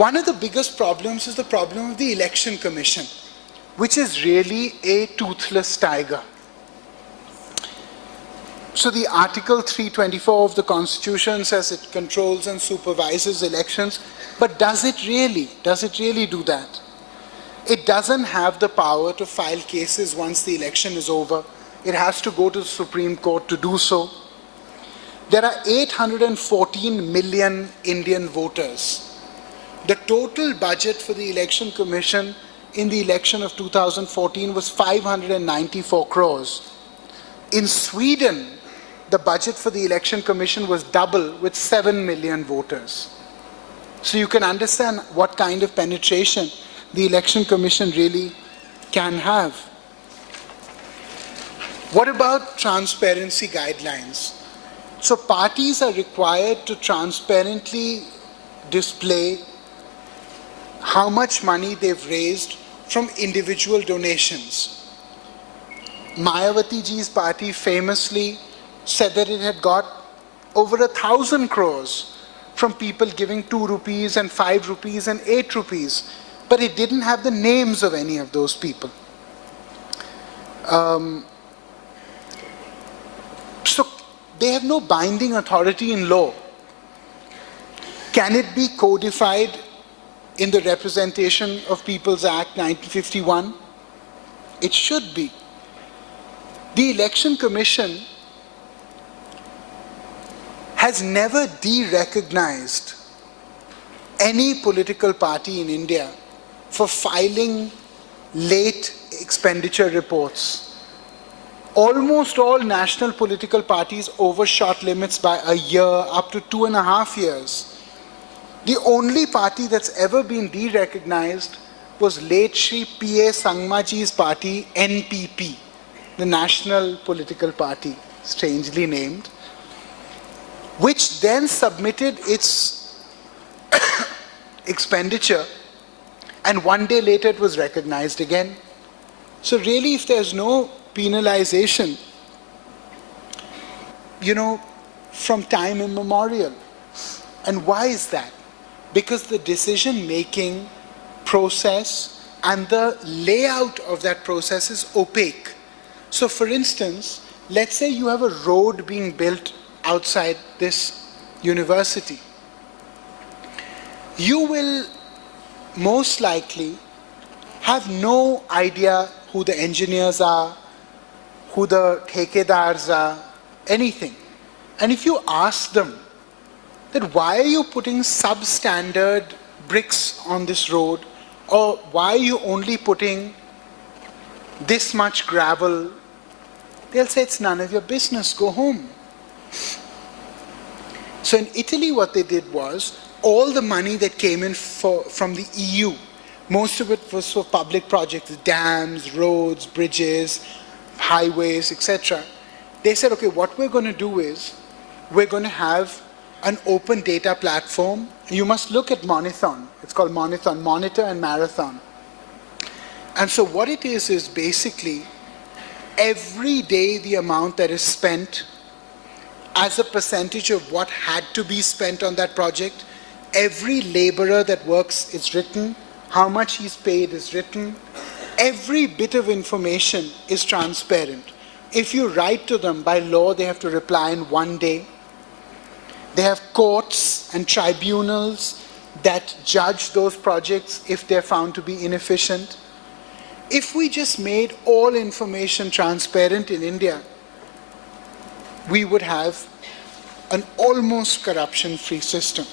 One of the biggest problems is the problem of the Election Commission, which is really a toothless tiger. So the Article 324 of the Constitution says it controls and supervises elections, but does it really? Does it really do that? It doesn't have the power to file cases once the election is over. It has to go to the Supreme Court to do so. There are 814 million Indian voters. The total budget for the Election Commission in the election of 2014 was 594 crores. In Sweden, the budget for the Election Commission was double with 7 million voters. So you can understand what kind of penetration the Election Commission really can have. What about transparency guidelines? So parties are required to transparently display how much money they've raised from individual donations. Mayawati ji's party famously said that it had got over 1,000 crores from people giving 2 rupees and 5 rupees and 8 rupees, but it didn't have the names of any of those people. So they have no binding authority in law. Can it be codified in the Representation of People's Act 1951? It should be. The Election Commission has never de-recognized any political party in India for filing late expenditure reports. Almost all national political parties overshot limits by a year, up to 2.5 years. The only party that's ever been de-recognized was late Shri P.A. Sangmaji's party, NPP, the National Political Party, strangely named, which then submitted its expenditure, and 1 day later it was recognized again. So really, if there's no penalization, from time immemorial. And why is that? Because the decision-making process and the layout of that process is opaque. So for instance, let's say you have a road being built outside this university. You will most likely have no idea who the engineers are, who the thekedars are, anything. And if you ask them that why are you putting substandard bricks on this road, or why are you only putting this much gravel, they'll say it's none of your business, go home. So in Italy what they did was, all the money that came in from the EU, most of it was for public projects, dams, roads, bridges, highways, etc. They said, okay, what we're going to do is, we're going to have an open data platform. You must look at Monithon. It's called Monithon, Monitor and Marathon. And so what it is basically, every day the amount that is spent as a percentage of what had to be spent on that project, every laborer that works is written, how much he's paid is written, every bit of information is transparent. If you write to them, by law they have to reply in 1 day. They have courts and tribunals that judge those projects if they're found to be inefficient. If we just made all information transparent in India, we would have an almost corruption-free system.